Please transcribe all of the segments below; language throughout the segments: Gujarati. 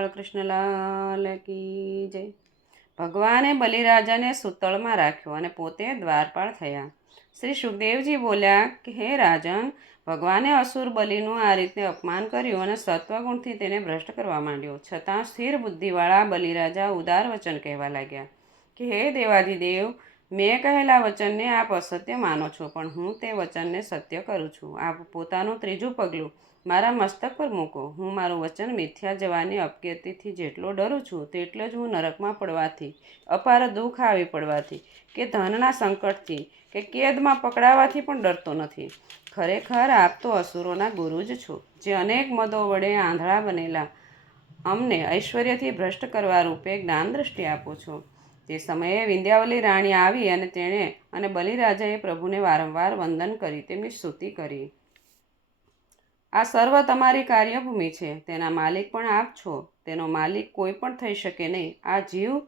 બાળકૃષ્ણલાલ કી જય. ભગવાને બલિરાજાને સુતળમાં રાખ્યો અને પોતે દ્વારપાળ થયા. શ્રી સુખદેવજી બોલ્યા કે, હે રાજન, ભગવાને અસુર બલિનું આ રીતે અપમાન કર્યું અને સત્વગુણથી તેને ભ્રષ્ટ કરવા માંડ્યો. છતાં સ્થિર બુદ્ધિવાળા બલિરાજા ઉદાર વચન કહેવા લાગ્યા કે, હે દેવાધિદેવ મેં કહેલા વચનને આપ અસત્ય માનો છો, પણ હું તે વચનને સત્ય કરું છું. આપ પોતાનું ત્રીજું પગલું મારા મસ્તક પર મૂકો. હું મારું વચન મિથ્યા જવાની અપકીર્તિથી જેટલો ડરું છું, તેટલો જ હું નરકમાં પડવાથી, અપાર દુઃખ આવી પડવાથી, કે ધનના સંકટથી, કે કેદમાં પકડાવાથી પણ ડરતો નથી. ખરેખર આપ તો અસુરોના ગુરુ જ છો, જે અનેક મદો વડે આંધળા બનેલા અમને ઐશ્વર્યથી ભ્રષ્ટ કરવા રૂપે જ્ઞાન દ્રષ્ટિ આપો છો. તે સમયે વિંધ્યાવલી રાણી આવી અને તેણે અને બલિરાજાએ પ્રભુને વારંવાર વંદન કરી, તેમની સ્તુતિ કરી. આ સર્વ તમારી કાર્યભૂમિ છે. તેના માલિક પણ આપ છો. તેનો માલિક કોઈ પણ થઈ શકે નહીં. આ જીવ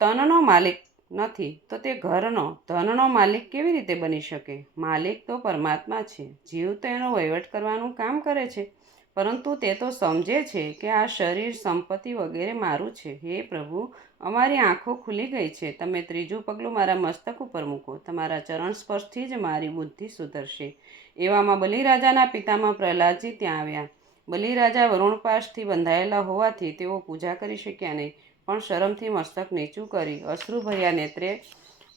તનનો માલિક નથી, તો તે ઘરનો. ધનનો માલિક કેવી રીતે બની શકે? માલિક તો પરમાત્મા છે. જીવ તો એનો વહીવટ કરવાનું કામ કરે છે. પરંતુ તે તો સમજે છે કે આ શરીર સંપત્તિ વગેરે મારું છે. હે પ્રભુ, અમારી આંખો ખુલી ગઈ છે. તમે ત્રીજું પગલું મારા મસ્તક ઉપર મૂકો. તમારા ચરણ સ્પર્શથી જ મારી બુદ્ધિ સુધરશે. એવામાં બલિરાજાના પિતામાં પ્રહલાદજી ત્યાં આવ્યા. બલિરાજા વરુણપાશથી બંધાયેલા હોવાથી તેઓ પૂજા કરી શક્યા નહીં, પણ શરમથી મસ્તક નીચું કરી અશ્રુભર્યા નેત્રે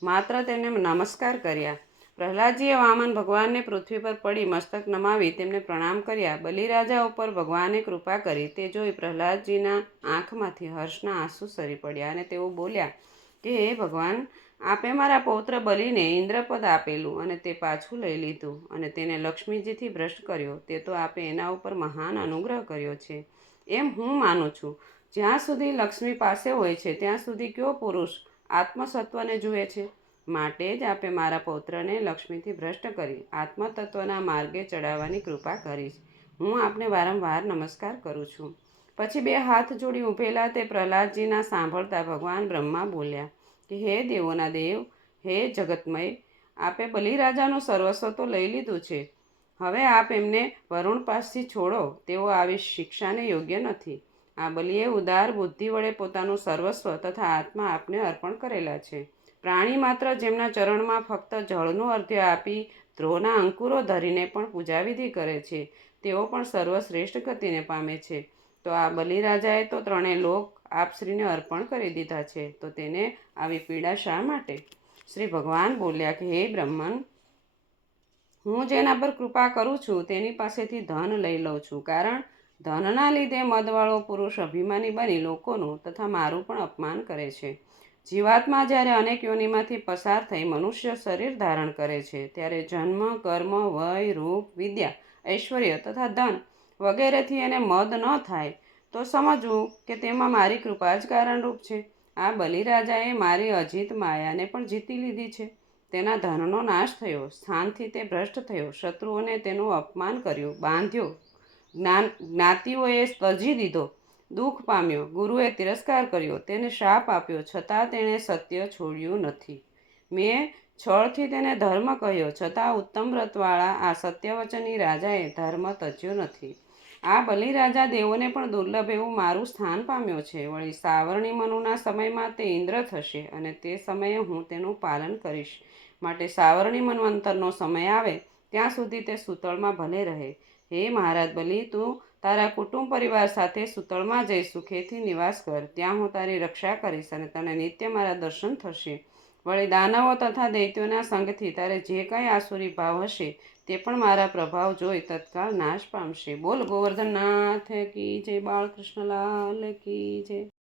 માત્ર તેને નમસ્કાર કર્યા. પ્રહલાદજીએ વામન ભગવાનને પૃથ્વી પર પડી મસ્તક નમાવી તેમને પ્રણામ કર્યા. બલિરાજા ઉપર ભગવાને કૃપા કરી તે જોઈ પ્રહલાદજીના આંખમાંથી હર્ષના આંસુ સરી પડ્યા અને તેઓ બોલ્યા, કે હે ભગવાન, આપે મારા પૌત્ર બલિને ઇન્દ્રપદ આપેલું અને તે પાછું લઈ લીધું અને તેને લક્ષ્મીજીથી ભ્રષ્ટ કર્યો. તે તો આપે એના ઉપર મહાન અનુગ્રહ કર્યો છે. એમ હું માનું છું, જ્યાં સુધી લક્ષ્મી પાસે હોય છે, ત્યાં સુધી કયો પુરુષ આત્મસત્વને જુએ છે? માટે જ આપે મારા પૌત્રને લક્ષ્મીથી ભ્રષ્ટ કરી, આત્મતત્વના માર્ગે ચડાવવાની કૃપા કરીશ. હું આપને વારંવાર નમસ્કાર કરું છું. પછી બે હાથ જોડી ઊભેલા તે પ્રહલાદજીના સાંભળતા ભગવાન બ્રહ્મા બોલ્યા, કે હે દેવોના દેવ, હે જગતમય, આપે બલિરાજાનું સર્વસ્વ તો લઈ લીધું છે. હવે આપ એમને વરુણ પાસથી છોડો, તેઓ આવી શિક્ષાને યોગ્ય નથી. આ બલિએ ઉદાર બુદ્ધિ વડે પોતાનું સર્વસ્વ તથા આત્મા આપને અર્પણ કરેલા છે. પ્રાણી માત્ર જેમના ચરણમાં ફક્ત જળનું અર્ધ્ય આપી ધ્રોના અંકુરો ધરીને પણ પૂજાવિધિ કરે છે, તેઓ પણ સર્વશ્રેષ્ઠ ગતિને પામે છે. તો આ બલિરાજાએ તો ત્રણેય લોક આપશ્રીને અર્પણ કરી દીધા છે, તો તેને આવી પીડા શા માટે? શ્રી ભગવાન બોલ્યા કે, હે બ્રહ્મન, હું જેના પર કૃપા કરું છું તેની પાસેથી ધન લઈ લઉં છું, કારણ ધનના લીધે મદવાળો પુરુષ અભિમાની બની લોકોનું તથા મારું પણ અપમાન કરે છે. જીવાત્મા જ્યારે અનેક યોનિમાંથી પસાર થઈ મનુષ્ય શરીર ધારણ કરે છે, ત્યારે જન્મ, કર્મ, વય, રૂપ, વિદ્યા, ઐશ્વર્ય તથા ધન વગેરેથી એને મદ ન થાય, તો સમજવું કે તેમાં મારી કૃપા જ કારણરૂપ છે. આ બલિરાજાએ મારી અજીત માયાને પણ જીતી લીધી છે. તેના ધનનો નાશ થયો, સ્થાનથી તે ભ્રષ્ટ થયો, શત્રુઓને તેનું અપમાન કર્યું, બાંધ્યો, જ્ઞાન, જ્ઞાતિઓએ તજી દીધો દુઃખ પામ્યો. ગુરુએ તિરસ્કાર કર્યો. તેને શાપ આપ્યો. છતાં તેણે સત્ય છોડ્યું નથી. મેં છળથી તેને ધર્મ કહ્યો. છતાં ઉત્તમ વ્રતવાળા આ સત્યવચની રાજાએ ધર્મ તચ્યો નથી. આ બલિરાજા દેવોને પણ દુર્લભ એવું મારું સ્થાન પામ્યો છે. વળી સાવરણી મનુના સમયમાં તે ઇન્દ્ર થશે અને તે સમયે હું તેનું પાલન કરીશ. માટે સાવરણી મનવંતરનો સમય આવે, ત્યાં સુધી તે સુતળમાં ભલે રહે. હે મહારાજ બલિ, તું તારા કુટુંબ પરિવાર સાથે સુતળમાં જઈ સુખેથી નિવાસ કર. ત્યાં હું તારી રક્ષા કરીશ અને તને નિત્ય મારા દર્શન થશે. વળી દાનવો તથા દૈત્યોના સંગથી તારે જે કાંઈ આસુરી ભાવ હશે તે પણ મારા પ્રભાવ જોઈ તત્કાળ નાશ પામશે. બોલ ગોવર્ધનનાથ, કી જય બાળકૃષ્ણલાલ, કી જય